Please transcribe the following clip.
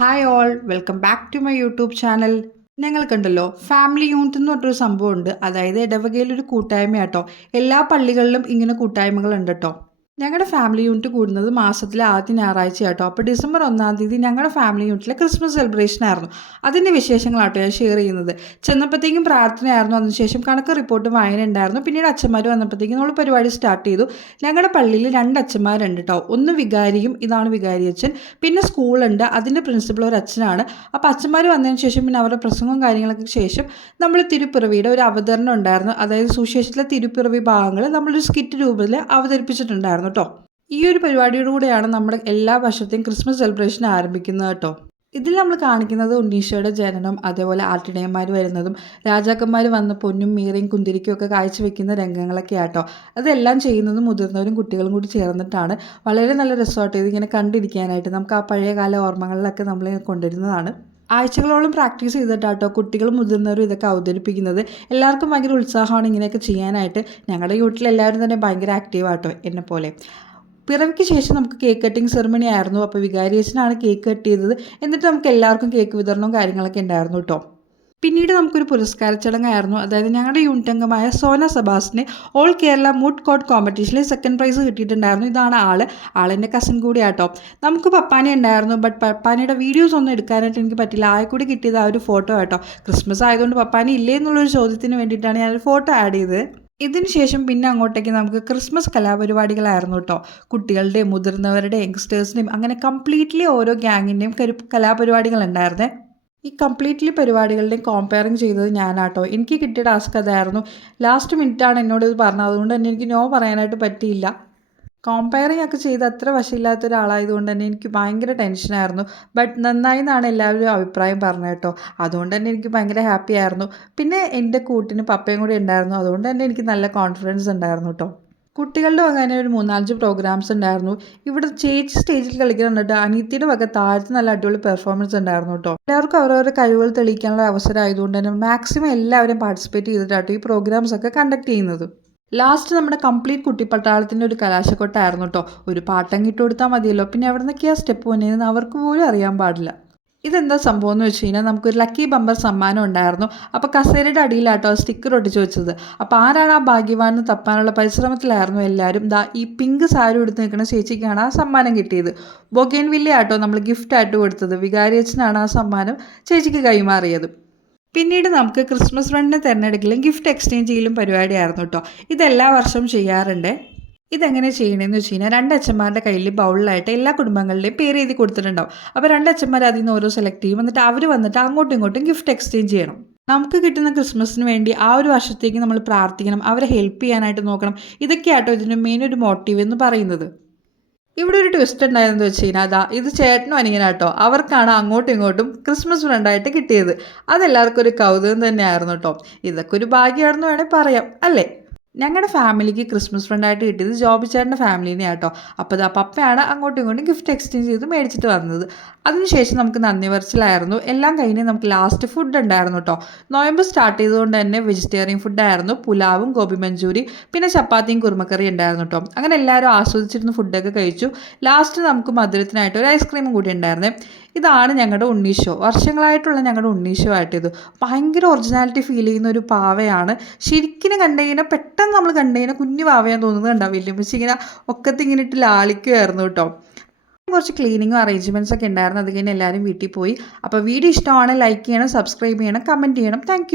Hi all welcome back to my YouTube channel ഞങ്ങൾക്കുണ്ടല്ലോ family unit എന്ന് പറഞ്ഞൊരു സംഭവമുണ്ട്. അതായത് ഇടവകയിലൊരു കൂട്ടായ്മയാട്ടോ. എല്ലാ പള്ളികളിലും ഇങ്ങനെ കൂട്ടായ്മകളുണ്ട് കേട്ടോ ഞങ്ങളുടെ ഫാമിലി യൂണിറ്റ് കൂടുന്നത് മാസത്തിലെ ആദ്യ ഞായറാഴ്ച ആട്ടോ അപ്പോൾ ഡിസംബർ ഒന്നാം തീയതി ഞങ്ങളുടെ ഫാമിലി യൂണിറ്റിലെ ക്രിസ്മസ് സെലിബ്രേഷൻ ആയിരുന്നു. അതിന്റെ വിശേഷങ്ങളാട്ടോ ഞാൻ ഷെയർ ചെയ്യുന്നത്. ചെന്നപ്പോഴത്തേക്കും പ്രാർത്ഥനയായിരുന്നു. അതിനുശേഷം കണക്ക് റിപ്പോർട്ട് വായന ഉണ്ടായിരുന്നു പിന്നീട് അച്ഛന്മാർ വന്നപ്പോഴത്തേക്കും നമ്മൾ പരിപാടി സ്റ്റാർട്ട് ചെയ്തു. ഞങ്ങളുടെ പള്ളിയിൽ രണ്ട് അച്ഛന്മാരുണ്ട് കേട്ടോ ഒന്ന് വികാരിയും ഇതാണ് വികാരി അച്ഛൻ പിന്നെ സ്കൂളുണ്ട്. അതിന്റെ പ്രിൻസിപ്പൾ ഒരു അച്ഛനാണ് അപ്പോൾ അച്ഛന്മാർ വന്നതിന് ശേഷം പിന്നെ അവരുടെ പ്രസംഗവും കാര്യങ്ങളൊക്കെ ശേഷം നമ്മൾ തിരുപ്പിറവിയുടെ ഒരു അവതരണം ഉണ്ടായിരുന്നു. അതായത് സുശേഷത്തിലെ തിരുപ്പിറവി ഭാഗങ്ങൾ നമ്മളൊരു സ്കിറ്റ് രൂപത്തിൽ അവതരിപ്പിച്ചിട്ടുണ്ടായിരുന്നു. കേട്ടോ. ഈ ഒരു പരിപാടിയോടുകൂടെയാണ് നമ്മൾ എല്ലാ വർഷത്തെയും ക്രിസ്മസ് സെലിബ്രേഷൻ ആരംഭിക്കുന്നത് കേട്ടോ. ഇതിൽ നമ്മൾ കാണിക്കുന്നത് ഉണ്ണീശോയുടെ ജനനം അതേപോലെ ആട്ടിടയന്മാർ വരുന്നതും രാജാക്കന്മാർ വന്ന് പൊന്നും മീറയും കുന്തിരിക്കും ഒക്കെ കാഴ്ചവെക്കുന്ന രംഗങ്ങളൊക്കെ ആട്ടോ അതെല്ലാം ചെയ്യുന്നതും മുതിർന്നവരും കുട്ടികളും കൂടി ചേർന്നിട്ടാണ് വളരെ നല്ല രസമായിട്ട് ഇതിങ്ങനെ കണ്ടിരിക്കാനായിട്ട് നമുക്ക് ആ പഴയ കാല ഓർമ്മകളിലൊക്കെ നമ്മൾ കൊണ്ടുവരുന്നതാണ്. ആഴ്ചകളോളം പ്രാക്ടീസ് ചെയ്തിട്ടാട്ടോ കുട്ടികൾ മുതിർന്നവരും ഇതൊക്കെ അവതരിപ്പിക്കുന്നത്. എല്ലാവർക്കും ഭയങ്കര ഉത്സാഹമാണ് ഇങ്ങനെയൊക്കെ ചെയ്യാനായിട്ട്. ഞങ്ങളുടെ വീട്ടിൽ എല്ലാവരും തന്നെ ഭയങ്കര ആക്റ്റീവാട്ടോ എന്നെ പോലെ പിറവിക്ക് ശേഷം നമുക്ക് കേക്ക് കട്ടിങ് സെറിമണി ആയിരുന്നു. അപ്പോൾ വികാരിയച്ചനാണ് കേക്ക് കട്ട് ചെയ്തത്. എന്നിട്ട് നമുക്ക് എല്ലാവർക്കും കേക്ക് വിതരണവും കാര്യങ്ങളൊക്കെ ഉണ്ടായിരുന്നു കേട്ടോ പിന്നീട് നമുക്കൊരു പുരസ്കാര ചടങ്ങായിരുന്നു. അതായത് ഞങ്ങളുടെ യൂണിറ്റ് അംഗമായ സോന സബാസിന് ഓൾ കേരള മൂഡ് കോഡ് കോമ്പറ്റീഷനിൽ സെക്കൻഡ് പ്രൈസ് കിട്ടിയിട്ടുണ്ടായിരുന്നു. ഇതാണ് ആൾ. ആളെന്റെ കസിൻ കൂടിയാട്ടോ. നമുക്ക് പപ്പാനെ ഉണ്ടായിരുന്നു ബട്ട് പപ്പാനിയുടെ വീഡിയോസ് ഒന്നും എടുക്കാനായിട്ട് എനിക്ക് പറ്റില്ല. ആയ കൂടി കിട്ടിയത് ആ ഒരു ഫോട്ടോ ആട്ടോ. ക്രിസ്മസ് ആയതുകൊണ്ട് പപ്പാനി ഇല്ലേ എന്നുള്ളൊരു ചോദ്യത്തിന് വേണ്ടിയിട്ടാണ് ഞാനൊരു ഫോട്ടോ ആഡ് ചെയ്തത്. ഇതിനുശേഷം പിന്നെ അങ്ങോട്ടേക്ക് നമുക്ക് ക്രിസ്മസ് കലാപരിപാടികളായിരുന്നു കേട്ടോ. കുട്ടികളുടെയും മുതിർന്നവരുടെയും യങ്സ്റ്റേഴ്സിന്റെയും അങ്ങനെ കംപ്ലീറ്റ്ലി ഓരോ ഗ്യാങ്ങിന്റെയും കലാപരിപാടികൾ ഉണ്ടായിരുന്നേ. ഈ കംപ്ലീറ്റ്ലി പരിപാടികളുടെയും കോമ്പയറിങ് ചെയ്തത് ഞാനാട്ടോ. എനിക്ക് കിട്ടിയ ടാസ്ക് അതായിരുന്നു. ലാസ്റ്റ് മിനിറ്റാണ് എന്നോട് ഇത് പറഞ്ഞത്. അതുകൊണ്ട് തന്നെ എനിക്ക് നോ പറയാനായിട്ട് പറ്റിയില്ല. കോമ്പയറിംഗ് ഒക്കെ ചെയ്ത് അത്ര വശമില്ലാത്ത ഒരാളായതുകൊണ്ട് തന്നെ എനിക്ക് ഭയങ്കര ടെൻഷനായിരുന്നു ബട്ട് നന്നായി എന്നാണ് എല്ലാവരും അഭിപ്രായം പറഞ്ഞത് കേട്ടോ. അതുകൊണ്ട് തന്നെ എനിക്ക് ഭയങ്കര ഹാപ്പി ആയിരുന്നു. പിന്നെ എന്റെ കൂട്ടിന് പപ്പയും കൂടി ഉണ്ടായിരുന്നു. അതുകൊണ്ട് തന്നെ എനിക്ക് നല്ല കോൺഫിഡൻസ് ഉണ്ടായിരുന്നു കേട്ടോ. കുട്ടികളുടെ അങ്ങനെ ഒരു മൂന്നാലഞ്ച് പ്രോഗ്രാംസ് ഉണ്ടായിരുന്നു. ഇവിടെ ചേച്ചി സ്റ്റേജിൽ കളിക്കുന്നുണ്ട് അനിയത്തിയുടെ വക താഴത്ത് നല്ല അടിപൊളി പെർഫോമൻസ് ഉണ്ടായിരുന്നു കേട്ടോ എല്ലാവർക്കും അവരവരുടെ കഴിവുകൾ തെളിയിക്കാനുള്ള അവസരം ആയതുകൊണ്ട് തന്നെ മാക്സിമം എല്ലാവരും പാർട്ടിസിപ്പേറ്റ് ചെയ്തിട്ടാട്ടോ ഈ പ്രോഗ്രാംസ് ഒക്കെ കണ്ടക്ട് ചെയ്യുന്നത്. ലാസ്റ്റ് നമ്മുടെ കംപ്ലീറ്റ് കുട്ടിപ്പട്ടാളത്തിന്റെ ഒരു കലാശക്കൊട്ടായിരുന്നു കേട്ടോ ഒരു പാട്ടം ഇട്ട് കൊടുത്താൽ മതിയല്ലോ. പിന്നെ എവിടെ നിന്നൊക്കെയാണ് സ്റ്റെപ്പ് പോകുന്നതെന്ന് അവർക്ക് പോലും അറിയാൻ പാടില്ല. ഇതെന്താ സംഭവം എന്ന് വെച്ച് കഴിഞ്ഞാൽ നമുക്കൊരു ലക്കി ബമ്പർ സമ്മാനം ഉണ്ടായിരുന്നു. അപ്പോൾ കസേരയുടെ അടിയിലാട്ടോ സ്റ്റിക്കർ ഒട്ടിച്ച് വെച്ചത്. അപ്പോൾ ആരാണ് ആ ഭാഗ്യവാനെന്ന് തപ്പാനുള്ള പരിശ്രമത്തിലായിരുന്നു എല്ലാവരും ദാ ഈ പിങ്ക് സാരി എടുത്ത് നിൽക്കുന്ന ചേച്ചിക്കാണ് ആ സമ്മാനം കിട്ടിയത്. ബൊഗേൻ വില്ലേ ആട്ടോ നമ്മൾ ഗിഫ്റ്റ് ആയിട്ട് കൊടുത്തത്. വികാരിയച്ഛനാണ് ആ സമ്മാനം ചേച്ചിക്ക് കൈമാറിയത്. പിന്നീട് നമുക്ക് ക്രിസ്മസ് ഫ്രണ്ടിനെ തിരഞ്ഞെടുക്കലും ഗിഫ്റ്റ് എക്സ്ചേഞ്ച് ചെയ്യലും പരിപാടിയായിരുന്നു കേട്ടോ ഇതെല്ലാ വർഷവും ചെയ്യാറുണ്ട്. ഇതെങ്ങനെ ചെയ്യണമെന്ന് വെച്ച് കഴിഞ്ഞാൽ രണ്ട് അച്ഛന്മാരുടെ കയ്യിൽ ബൗളിലായിട്ട് എല്ലാ കുടുംബങ്ങളുടെയും പേര് എഴുതി കൊടുത്തിട്ടുണ്ടാവും. അപ്പോൾ രണ്ട് അച്ഛന്മാർ അതിൽ നിന്ന് ഓരോ സെലക്ട് ചെയ്യും എന്നിട്ട് അവർ വന്നിട്ട് അങ്ങോട്ടും ഇങ്ങോട്ടും ഗിഫ്റ്റ് എക്സ്ചേഞ്ച് ചെയ്യണം. നമുക്ക് കിട്ടുന്ന ക്രിസ്മസിന് വേണ്ടി ആ ഒരു വർഷത്തേക്ക് നമ്മൾ പ്രാർത്ഥിക്കണം അവരെ ഹെൽപ്പ് ചെയ്യാനായിട്ട് നോക്കണം. ഇതൊക്കെയാട്ടോ ഇതിന്റെ മെയിൻ ഒരു മോട്ടീവ് എന്ന് പറയുന്നത്. ഇവിടെ ഒരു ട്വിസ്റ്റ് ഉണ്ടായതെന്ന് വെച്ച് കഴിഞ്ഞാൽ അതാ ഇത് ചേട്ടനും അനിയനാട്ടോ. അവർക്കാണ് അങ്ങോട്ടും ഇങ്ങോട്ടും ക്രിസ്മസ് ഫ്രണ്ടായിട്ട് കിട്ടിയത്. അതെല്ലാവർക്കും ഒരു കൗതുകം തന്നെയായിരുന്നു കേട്ടോ ഇതൊക്കെ ഒരു ഭാഗ്യമാണെന്ന് വേണേൽ പറയാം അല്ലേ? ഞങ്ങളുടെ ഫാമിലിക്ക് ക്രിസ്മസ് ഫ്രണ്ടായിട്ട് കിട്ടിയത് ജോബി ചേട്ടന്റെ ഫാമിലിനെ ആട്ടോ അപ്പോൾ ആ പപ്പയാണ് അങ്ങോട്ടും ഇങ്ങോട്ടും ഗിഫ്റ്റ് എക്സ്ചേഞ്ച് ചെയ്ത് മേടിച്ചിട്ട് വന്നത്. അതിനുശേഷം നമുക്ക് നന്ദി പറച്ചിലായിരുന്നു. എല്ലാം കഴിഞ്ഞ് നമുക്ക് ലാസ്റ്റ് ഫുഡ് ഉണ്ടായിരുന്നു കേട്ടോ നോയമ്പ് സ്റ്റാർട്ട് ചെയ്തുകൊണ്ട് തന്നെ വെജിറ്റേറിയൻ ഫുഡായിരുന്നു പുലാവും ഗോബി മഞ്ചൂരി പിന്നെ ചപ്പാത്തിയും കുറുമക്കറി ഉണ്ടായിരുന്നു കേട്ടോ അങ്ങനെ എല്ലാവരും ആസ്വദിച്ചിരുന്ന് ഫുഡൊക്കെ കഴിച്ചു. ലാസ്റ്റ് നമുക്ക് മധുരത്തിനായിട്ട് ഒരു ഐസ്ക്രീമും കൂടി ഉണ്ടായിരുന്നേ. ഇതാണ് ഞങ്ങളുടെ ഉണ്ണീഷോ വർഷങ്ങളായിട്ടുള്ള ഞങ്ങളുടെ ഉണ്ണീഷോ ആയിട്ട് ഇത്. ഭയങ്കര ഒറിജിനാലിറ്റി ഫീൽ ചെയ്യുന്ന ഒരു പാവയാണ്. ശരിക്കും കണ്ടുകഴിഞ്ഞാൽ പെട്ടെന്ന് നമ്മൾ കണ്ടുകഴിഞ്ഞാൽ കുഞ്ഞു വാവയാൻ തോന്നുന്നത് ഉണ്ടാവില്ല പക്ഷേ ഇങ്ങനെ ഒക്കത്ത് ഇങ്ങനെ ഇട്ട് ലാളിക്കുമായിരുന്നു കേട്ടോ. കുറച്ച് ക്ലീനിങ്ങും അറേഞ്ച്മെന്റ്സ് ഒക്കെ ഉണ്ടായിരുന്നു. അത് കഴിഞ്ഞ് എല്ലാവരും വീട്ടിൽ പോയി. അപ്പോൾ വീഡിയോ ഇഷ്ടമാണ് ലൈക്ക് ചെയ്യണം സബ്സ്ക്രൈബ് ചെയ്യണം കമന്റ് ചെയ്യണം. താങ്ക്